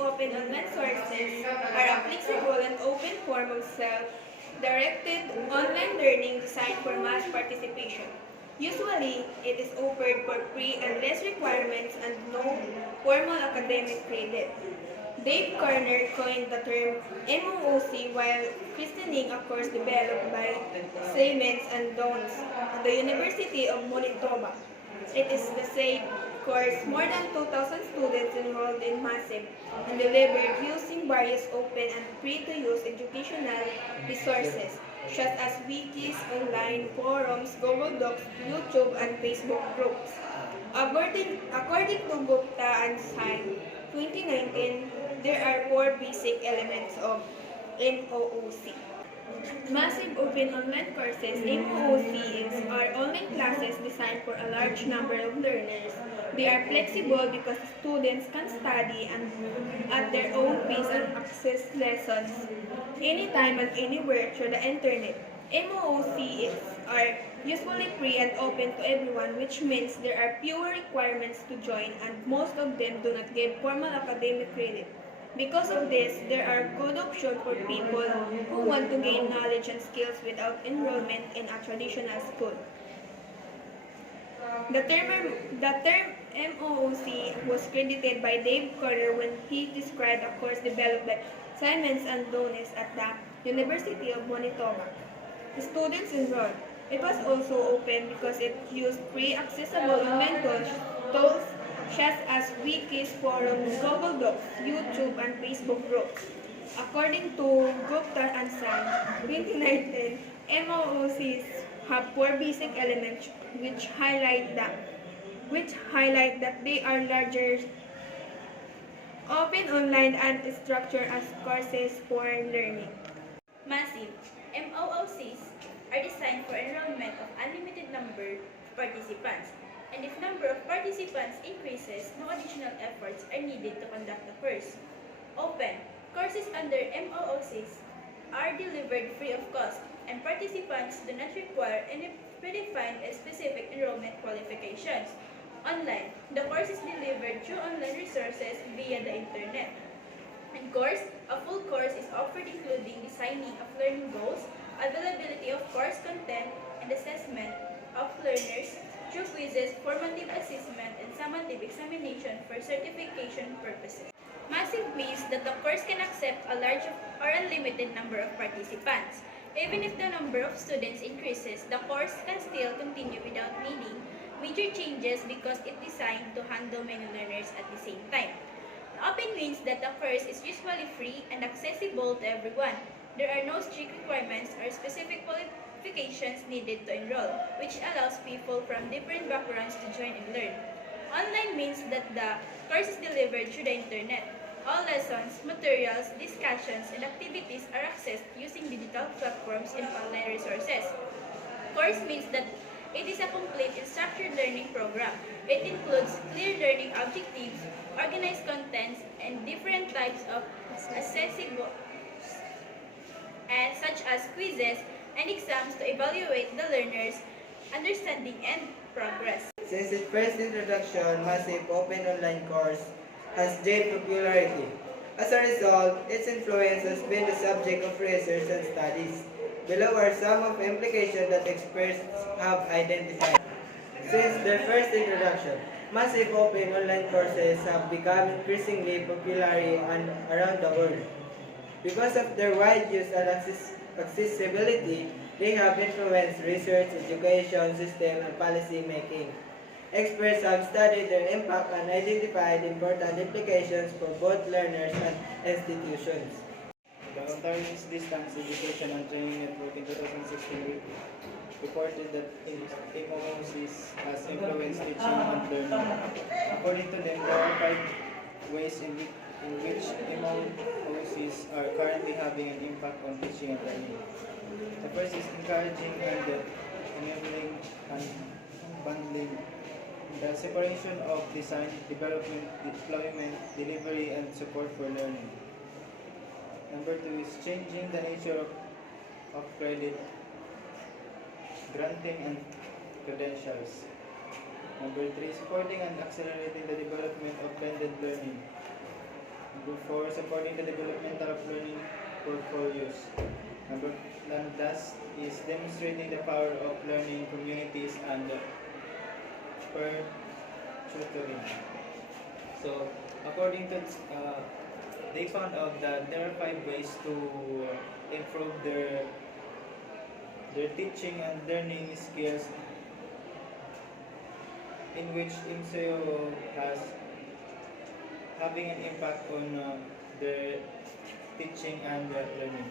open online sources are a flexible and open form of self-directed online learning designed for mass participation. Usually, it is offered for free and less requirements and no formal academic credit. Dave Corner coined the term MOOC while christening a course developed by Siemens and Dons at the University of Manitoba. It is the same course more than 2,000 students enrolled in Massive and delivered using various open and free-to-use educational resources such as wikis, online forums, Google Docs, YouTube, and Facebook groups. According to Gupta and Sain, 2019, there are four basic elements of MOOC. Massive Open Online Courses, MOOCs, are online classes designed for a large number of learners. They are flexible because students can study and at their own pace and access lessons anytime and anywhere through the internet. MOOCs are usually free and open to everyone, which means there are fewer requirements to join and most of them do not give formal academic credit. Because of this, there are good options for people who want to gain knowledge and skills without enrollment in a traditional school. The term MOOC was credited by Dave Corner when he described a course developed by Siemens and Dones at the University of Manitoba. The students enrolled. It was also open because it used free accessible online tools such as wikis, forums, Google Docs, YouTube, and Facebook groups. According to Gupta and San, 2019, MOOCs have four basic elements which highlight that they are larger, open online, and structured as courses for learning. Massive MOOCs are designed for enrollment of unlimited number of participants, and if number of participants increases, no additional efforts are needed to conduct the course. Open courses under MOOCs are delivered free of cost, and participants do not require any predefined and specific enrollment qualifications. Online, the course is delivered through online resources via the internet. In course, a full course is offered including designing of learning goals, availability of course content, and assessment of learners through quizzes, formative assessment, and summative examination for certification purposes. Massive means that the course can accept a large or unlimited number of participants. Even if the number of students increases, the course can still continue without needing major changes because it's designed to handle many learners at the same time. Open means that the course is usually free and accessible to everyone. There are no strict requirements or specific qualifications needed to enroll, which allows people from different backgrounds to join and learn. Online means that the course is delivered through the internet. All lessons, materials, discussions, and activities are accessed using digital platforms and online resources. Course means that it is a complete and structured learning program. It includes clear learning objectives, organized contents, and different types of accessible and such as quizzes and exams to evaluate the learner's understanding and progress. Since its first introduction, Massive Open Online course has gained popularity. As a result, its influence has been the subject of research and studies. Below are some of the implications that experts have identified. Since their first introduction, Massive Open Online courses have become increasingly popular around the world. Because of their wide use and accessibility, they have influenced research, education system, and policy making. Experts have studied their impact and identified important implications for both learners and institutions. The Ontario Distance Education and Training Network in 2016 reported that MOOCs has influenced teaching and learning. According to them, there are five ways in which MOOCs are currently having an impact on teaching and learning. The first is encouraging and enabling and bundling. The separation of design, development, deployment, delivery, and support for learning. Number two is changing the nature of credit, granting, and credentials. Number three, supporting and accelerating the development of blended learning. for supporting the development of learning portfolios. Number and thus is demonstrating the power of learning communities and per tutoring. So, according to they found out that there are 5 ways to improve their teaching and learning skills, in which IMSEO has having an impact on their teaching and their learning.